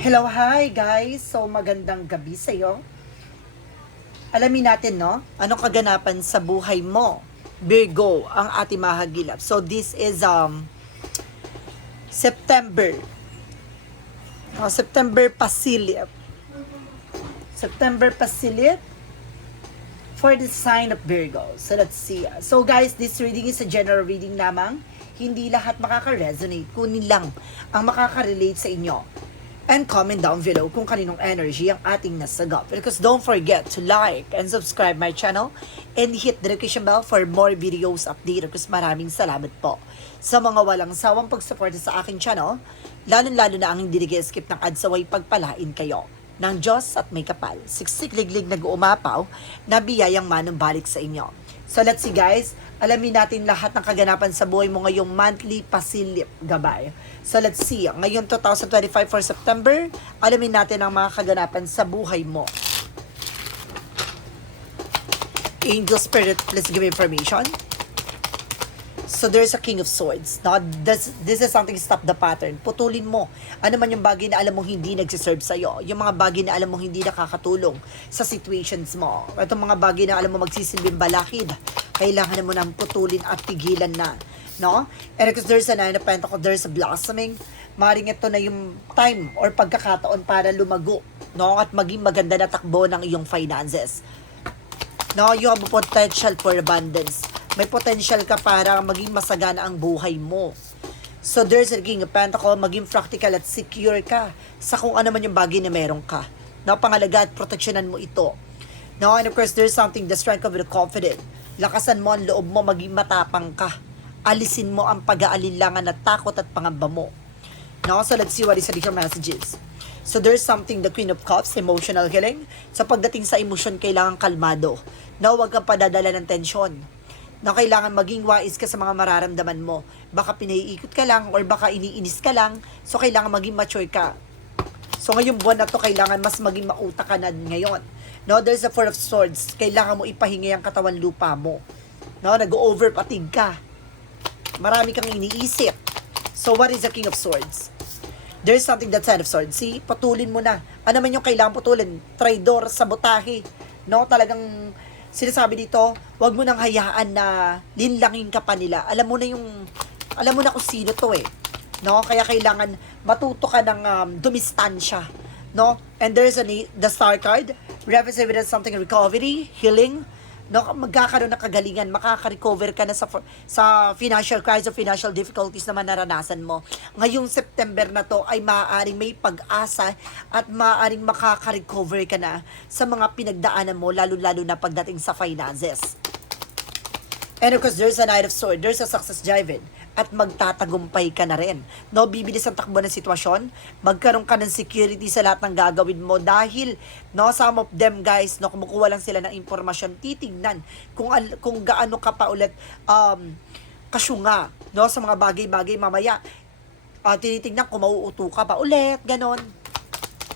Hello, hi guys! So, magandang gabi sa iyo. Alamin natin, no? Anong kaganapan sa buhay mo? Virgo, ang ating mahagilap. So, this is um September. Oh, September Pasilip. September Pasilip for the sign of Virgo. So, let's see. So, guys, this reading is a general reading lamang. Hindi lahat makaka-resonate. Kunin lang ang makaka-relate sa inyo and comment down below kung kaninong energy ang ating nasagap. Because don't forget to like and subscribe my channel and hit the notification bell for more videos update. Because maraming salamat po sa mga walang sawang pagsuporta sa aking channel, lalo-lalo na ang hindi nag-skip ng ads away pagpalain kayo ng Diyos at may kapal. Siksik-liglig nag-uumapaw na biyayang manumbalik sa inyo. So let's see guys, alamin natin lahat ng kaganapan sa buhay mo ngayong monthly pasilip gabay. So let's see, ngayon 2025 for September, alamin natin ang mga kaganapan sa buhay mo. Angel Spirit, please give information. So there's a King of Swords. Now, this, this is something stop the pattern. Putulin mo. Ano man yung bagay na alam mong hindi nagsiserve sa'yo. Yung mga bagay na alam mong hindi nakakatulong sa situations mo. Itong mga bagay na alam mo magsisilbing balakid. Kailangan mo nang putulin at pigilan na. No? And because there's a nine of pentacles, there's a blossoming. Maring ito na yung time or pagkakataon para lumago. No? At maging maganda na takbo ng iyong finances. No, you have a potential for abundance. May potential ka para maging masagana ang buhay mo. So there's a King of Pentacle, maging practical at secure ka sa kung ano man yung bagay na meron ka. No, pangalaga at proteksyonan mo ito. No, and of course, there's something, the strength of the confident. Lakasan mo ang loob mo, maging matapang ka. Alisin mo ang pag-aalinlangan at takot at pangamba mo. No, so let's see what is additional messages. So there's something, the Queen of Cups, emotional healing. Sa pagdating sa emosyon, kailangan kalmado. No, huwag kang padadala ng tensyon. No, kailangan maging wise ka sa mga mararamdaman mo. Baka pinaiikot ka lang or baka iniinis ka lang. So kailangan maging mature ka. So ngayong buwan na to, kailangan mas maging mautak ka na ngayon. No, there's a Four of Swords. Kailangan mo ipahinga ang katawan lupa mo. No, nag-over patig ka. Marami kang iniisip. So what is the King of Swords? There's something that's Ten of Swords. See, patulin mo na. Ano man yung kailangan putulin? Traidor, sabotahe. No, talagang sinasabi dito, wag mo nang hayaan na linlangin ka pa nila. Alam mo na yung, alam mo na kung sino to eh. No, kaya kailangan matuto ka ng um, dumistansya. No, and there's a the star card, represents something recovery, healing, no, magkakaroon ng kagalingan, makaka-recover ka na sa, sa financial crisis o financial difficulties na naranasan mo. Ngayong September na to ay maaaring may pag-asa at maaaring makaka-recover ka na sa mga pinagdaanan mo, lalo-lalo na pagdating sa finances. And of course, there's a Knight of Sword, there's a Success Driven, at magtatagumpay ka na rin. No, bibilis ang takbo ng sitwasyon, magkaroon ka ng security sa lahat ng gagawin mo dahil, no, some of them guys, no, kumukuha lang sila ng impormasyon, titignan kung, kung gaano ka pa ulit, um, kasyunga, no, sa mga bagay-bagay mamaya, uh, tinitignan kung mauuto ka pa ulit, ganon.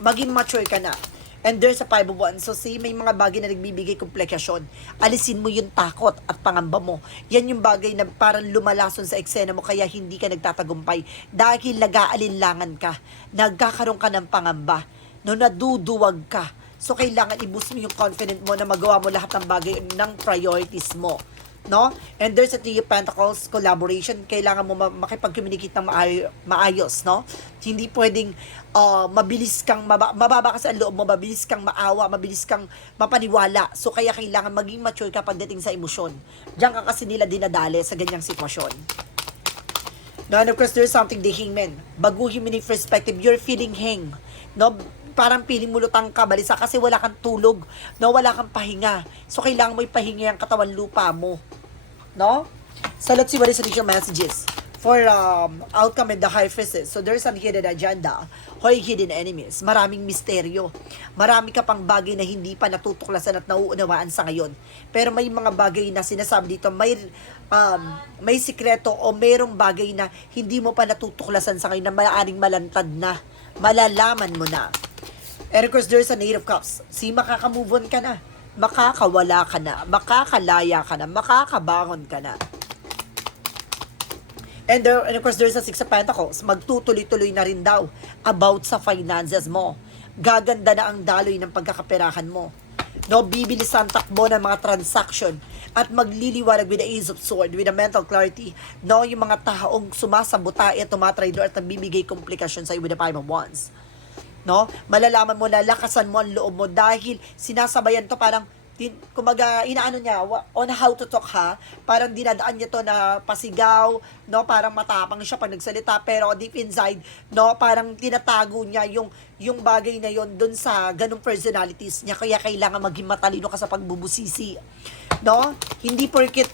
Maging mature ka na. And there's a five of wands. So see, may mga bagay na nagbibigay komplikasyon. Alisin mo yung takot at pangamba mo. Yan yung bagay na parang lumalason sa eksena mo kaya hindi ka nagtatagumpay. Dahil nag-aalinlangan ka. Nagkakaroon ka ng pangamba. No, naduduwag ka. So kailangan i-boost mo yung confident mo na magawa mo lahat ng bagay ng priorities mo no? And there's a Three Pentacles collaboration. Kailangan mo ma- makipag-communicate ng maayo- maayos, no? Hindi pwedeng uh, mabilis kang, maba- mababa ka sa loob mo, mabilis kang maawa, mabilis kang mapaniwala. So, kaya kailangan maging mature ka pagdating sa emosyon. Diyan ka kasi nila dinadali sa ganyang sitwasyon. No, and of course, there's something the hangman. Baguhin mo yung perspective. You're feeling hang. No, parang piling mo lutang ka, balisa kasi wala kang tulog, no, wala kang pahinga. So, kailangan mo ipahinga ang katawan lupa mo. No? So, let's see what is your messages for um, outcome in the high priestess. So, there's an hidden agenda or hidden enemies. Maraming misteryo. Marami ka pang bagay na hindi pa natutuklasan at nauunawaan sa ngayon. Pero may mga bagay na sinasabi dito, may, um, may sikreto o mayroong bagay na hindi mo pa natutuklasan sa ngayon na maaaring malantad na. Malalaman mo na. And of course, there's a Eight of Cups. Si makaka-move on ka na. Makakawala ka na. Makakalaya ka na. Makakabangon ka na. And, there, and of course, there's a Six of Pentacles. Magtutuloy-tuloy na rin daw about sa finances mo. Gaganda na ang daloy ng pagkakaperahan mo. No, bibilis ang takbo ng mga transaction at magliliwanag with the Ace of Sword, with the mental clarity. No, yung mga taong sumasabutay at tumatraidor at nagbibigay komplikasyon sa'yo with the Five of Wands no? Malalaman mo, lalakasan mo ang loob mo dahil sinasabayan to parang tin, kumaga inaano niya on how to talk ha? Parang dinadaan niya to na pasigaw no? Parang matapang siya pag nagsalita pero deep inside no? Parang tinatago niya yung yung bagay na yon dun sa ganung personalities niya. Kaya kailangan maging matalino ka sa pagbubusisi no? Hindi porket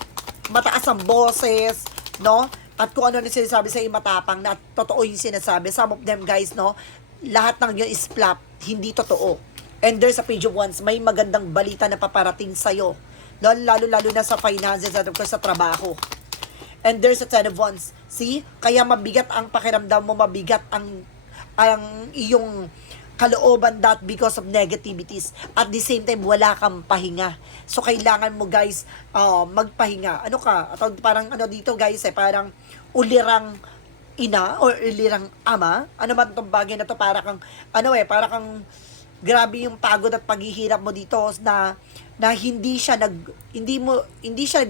mataas ang boses no? At kung ano na sinasabi sa matapang na totoo yung sinasabi. Some of them guys no? Lahat ng yun is flap hindi totoo And there's a page of wands, may magandang balita na paparating sa'yo. Lalo-lalo na sa finances at of course sa trabaho. And there's a ten of wands. See? Kaya mabigat ang pakiramdam mo, mabigat ang ang iyong kalooban that because of negativities. At the same time, wala kang pahinga. So, kailangan mo guys, uh, magpahinga. Ano ka? Parang ano dito guys, eh, parang ulirang ina or ulirang ama. Ano man itong bagay na to? Para kang, ano eh, para kang grabe yung pagod at paghihirap mo dito na na hindi siya nag hindi mo hindi siya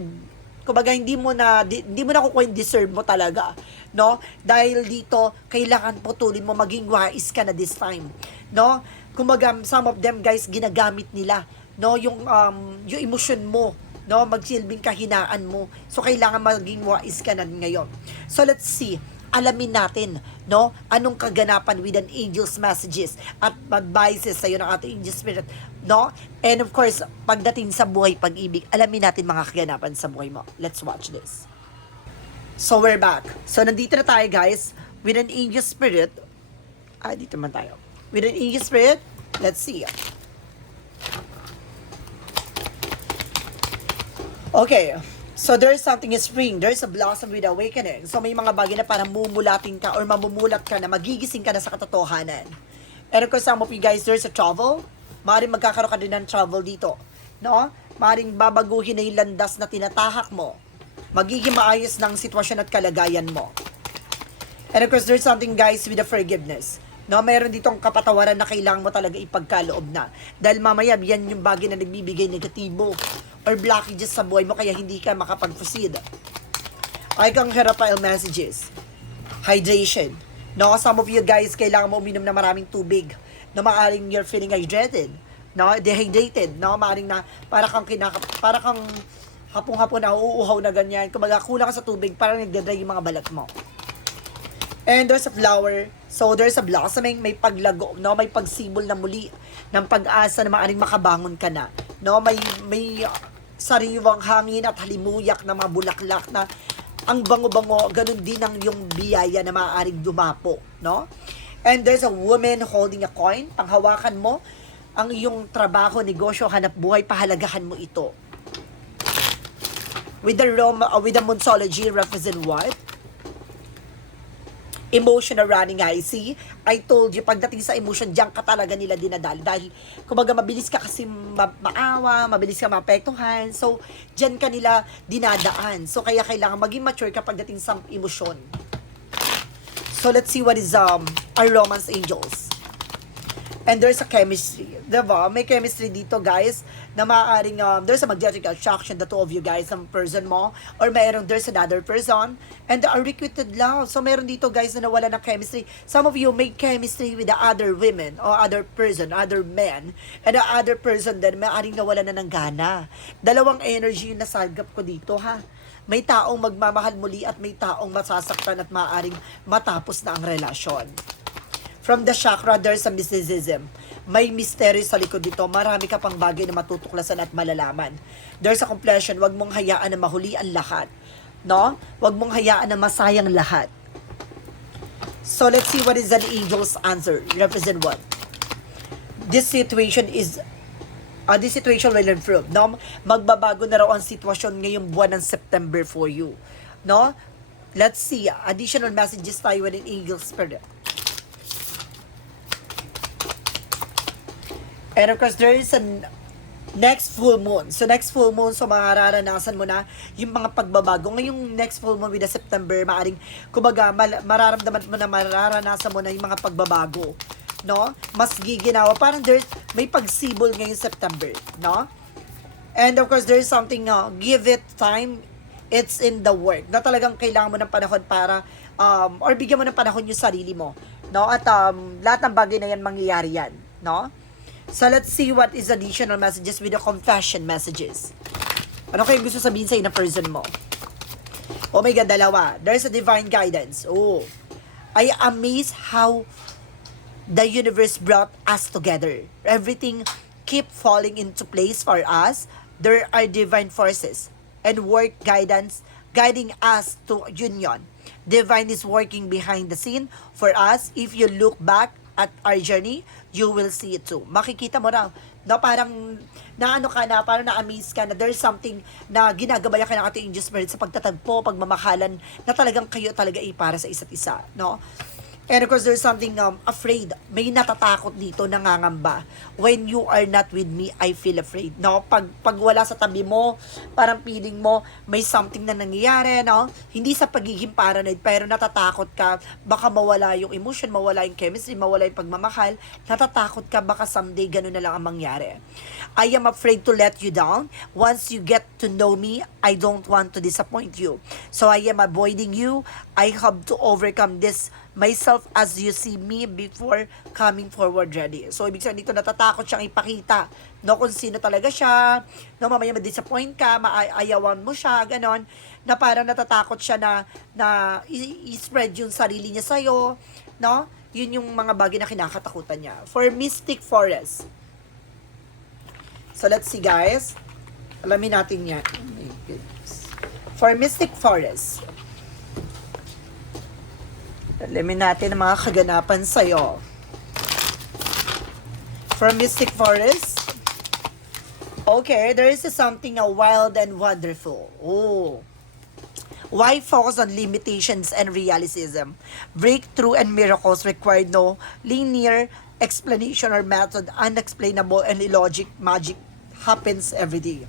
kumbaga hindi mo na di, hindi mo nakukuha yung deserve mo talaga no? Dahil dito kailangan putulin mo maging wise ka na this time no? Kumbaga some of them guys ginagamit nila no? Yung um yung emotion mo no? Magsilbing kahinaan mo. So kailangan maging wise ka na ngayon. So let's see alamin natin, no? Anong kaganapan with an angel's messages at advices sa'yo ng ating angel spirit, no? And of course, pagdating sa buhay pag-ibig, alamin natin mga kaganapan sa buhay mo. Let's watch this. So, we're back. So, nandito na tayo, guys, with an angel spirit. Ah, dito man tayo. With an angel spirit, let's see. Okay. So there's something in spring, there's a blossom with awakening. So may mga bagay na parang mumulatin ka or mamumulat ka na magigising ka na sa katotohanan. And of course, some of you guys, there's a travel. Maaaring magkakaroon ka din ng travel dito. No? Maaaring babaguhin na yung landas na tinatahak mo. Magiging maayos ng sitwasyon at kalagayan mo. And of course, there's something guys with the forgiveness. No, mayroon ditong kapatawaran na kailangan mo talaga ipagkaloob na. Dahil mamaya, yan yung bagay na nagbibigay negatibo or blockages sa buhay mo kaya hindi ka makapag-proceed. Ay kang Herapael messages. Hydration. No, some of you guys kailangan mo uminom na maraming tubig na maaring you're feeling hydrated. No, dehydrated. No, maaring na para kang kinaka, para kang hapong-hapon na uuuhaw na ganyan. Kumbaga kulang ka sa tubig para nagdadry yung mga balat mo. And there's a flower. So there's a blossoming, may paglago, no, may pagsibol na muli ng pag-asa na maaring makabangon ka na. No, may may sariwang hangin at halimuyak na mga bulaklak na ang bango-bango, ganun din ang yung biyaya na maaaring dumapo, no? And there's a woman holding a coin, panghawakan mo ang iyong trabaho, negosyo, hanap buhay, pahalagahan mo ito. With the Roma, uh, with the Monsology represent what? Emotional running high. See, I told you, pagdating sa emotion, diyan ka talaga nila dinadali. Dahil, kumbaga, mabilis ka kasi ma- maawa, mabilis ka maapektuhan. So, diyan ka nila dinadaan. So, kaya kailangan maging mature ka pagdating sa emosyon. So, let's see what is um our romance angels. And there's a chemistry. Diba? May chemistry dito, guys, na maaaring, um, there's a magnetic attraction, the two of you guys, ng person mo, or mayroong there's another person, and the unrequited love. So, meron dito, guys, na nawala ng chemistry. Some of you may chemistry with the other women, or other person, other men, and the other person then maaaring nawala na ng gana. Dalawang energy yung nasagap ko dito, ha? May taong magmamahal muli at may taong masasaktan at maaaring matapos na ang relasyon. From the chakra, there's a mysticism. May mystery sa likod dito. Marami ka pang bagay na matutuklasan at malalaman. There's a completion. Huwag mong hayaan na mahuli ang lahat. No? Huwag mong hayaan na masayang lahat. So, let's see what is an angel's answer. Represent what? This situation is uh, this situation will improve. No? Magbabago na raw ang sitwasyon ngayong buwan ng September for you. No? Let's see. Additional messages tayo with an angel spirit. And of course, there is an next full moon. So next full moon, so mararanasan mo na yung mga pagbabago. Ngayong next full moon with September, maaring kumaga mal- mararamdaman mo na mararanasan mo na yung mga pagbabago. No? Mas giginawa. Parang there's, may pagsibol ngayong September. No? And of course, there's something, uh, give it time, it's in the work. Na talagang kailangan mo ng panahon para, um, or bigyan mo ng panahon yung sarili mo. No? At um, lahat ng bagay na yan, mangyayari yan. No? So let's see what is additional messages with the confession messages. Ano kayo gusto sabihin sa ina person mo? Oh my God, dalawa. There's a divine guidance. Oh. I amazed how the universe brought us together. Everything keep falling into place for us. There are divine forces and work guidance guiding us to union. Divine is working behind the scene for us. If you look back at our journey, you will see it too. Makikita mo na, na parang naano ka na, parang na-amaze ka na there's something na ginagabayan ka ng ating angel spirit sa pagtatagpo, pagmamahalan, na talagang kayo talaga ay para sa isa't isa, no? And of course, there's something um, afraid. May natatakot dito, nangangamba. When you are not with me, I feel afraid. No? Pag, pag wala sa tabi mo, parang feeling mo, may something na nangyayari, no? Hindi sa pagiging paranoid, pero natatakot ka, baka mawala yung emotion, mawala yung chemistry, mawala yung pagmamahal. Natatakot ka, baka someday ganun na lang ang mangyari. I am afraid to let you down. Once you get to know me, I don't want to disappoint you. So I am avoiding you. I have to overcome this myself as you see me before coming forward ready. So, ibig sabihin dito, natatakot siyang ipakita, no, kung sino talaga siya, no, mamaya ma-disappoint ka, maayawan mo siya, ganon, na parang natatakot siya na, na i-spread yung sarili niya sa'yo, no, yun yung mga bagay na kinakatakutan niya. For Mystic Forest, so let's see guys, alamin natin yan. Oh. For Mystic Forest, Alamin natin ang mga kaganapan sa'yo. From Mystic Forest. Okay, there is something a wild and wonderful. Oh. Why focus on limitations and realism? Breakthrough and miracles require no linear explanation or method. Unexplainable and illogic magic happens every day.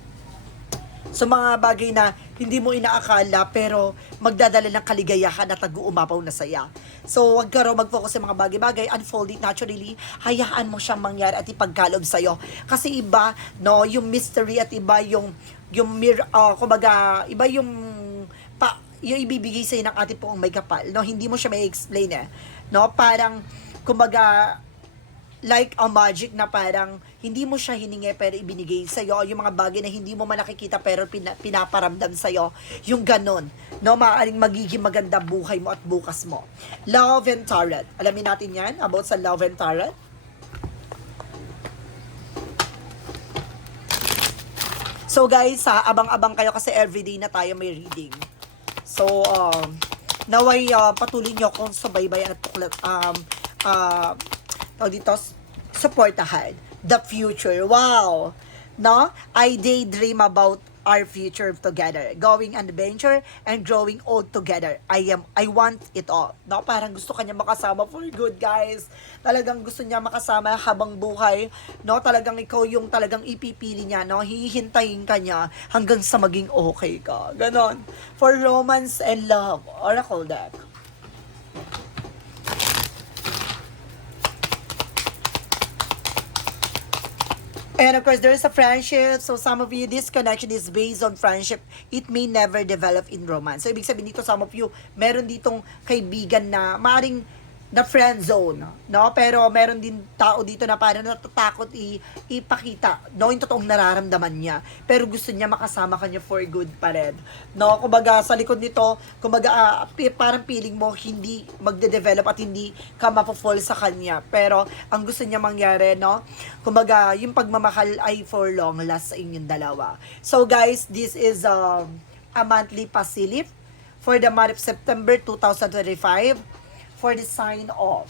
So mga bagay na hindi mo inaakala pero magdadala ng kaligayahan at nag-uumapaw na saya. So wag ka raw mag-focus sa mga bagay-bagay, unfold it naturally, hayaan mo siyang mangyari at ipagkalob sa'yo. Kasi iba, no, yung mystery at iba yung, yung mir, uh, kumbaga, iba yung pa, yung ibibigay sa'yo ng ating pong may kapal, no, hindi mo siya may explain eh, no, parang, kumbaga, like a magic na parang hindi mo siya hiningi pero ibinigay sa iyo yung mga bagay na hindi mo man nakikita pero pina, pinaparamdam sa iyo yung ganon no? Maaaring magiging maganda buhay mo at bukas mo. Love and tarot. Alamin natin yan about sa love and tarot. So guys, ha, abang-abang kayo kasi everyday na tayo may reading. So, um, naway uh, patuloy nyo akong subaybayan at um, uh, tawag dito, supportahan. The future. Wow! No? I daydream about our future together. Going on adventure and growing old together. I am, I want it all. No? Parang gusto kanya makasama for good, guys. Talagang gusto niya makasama habang buhay. No? Talagang ikaw yung talagang ipipili niya, no? Hihintayin ka niya hanggang sa maging okay ka. Ganon. For romance and love. Oracle deck. And of course, there is a friendship. So some of you, this connection is based on friendship. It may never develop in romance. So ibig sabihin dito, some of you, meron ditong kaibigan na maaring na friend zone, no? Pero meron din tao dito na parang natatakot i ipakita, no? Yung totoong nararamdaman niya. Pero gusto niya makasama kanya for good pa rin. No? Kumbaga, sa likod nito, kumbaga, pi- parang feeling mo hindi magde-develop at hindi ka mapafall sa kanya. Pero, ang gusto niya mangyari, no? Kumbaga, yung pagmamahal ay for long last sa inyong dalawa. So, guys, this is um, a monthly pasilip for the month of September 2025 for the sign of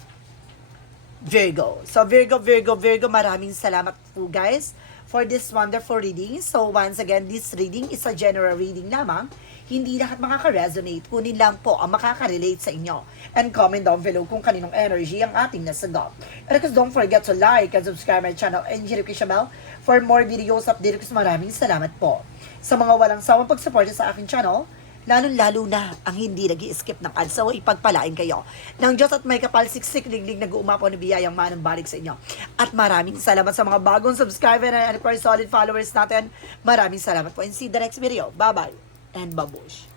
Virgo. So Virgo, Virgo, Virgo, maraming salamat po guys for this wonderful reading. So once again, this reading is a general reading lamang. Hindi lahat makaka-resonate, kunin lang po ang makaka-relate sa inyo. And comment down below kung kaninong energy ang ating nasagot. And of course, don't forget to like and subscribe my channel and bell for more videos update. Kasi maraming salamat po sa mga walang sawang pagsuporta sa aking channel lalong-lalo na ang hindi nag skip ng ads. So, ipagpalain kayo ng Diyos at may kapal siksik liglig nag-uumapaw na biyayang manang balik sa inyo. At maraming salamat sa mga bagong subscriber and course solid followers natin. Maraming salamat po and see the next video. Bye-bye and babush.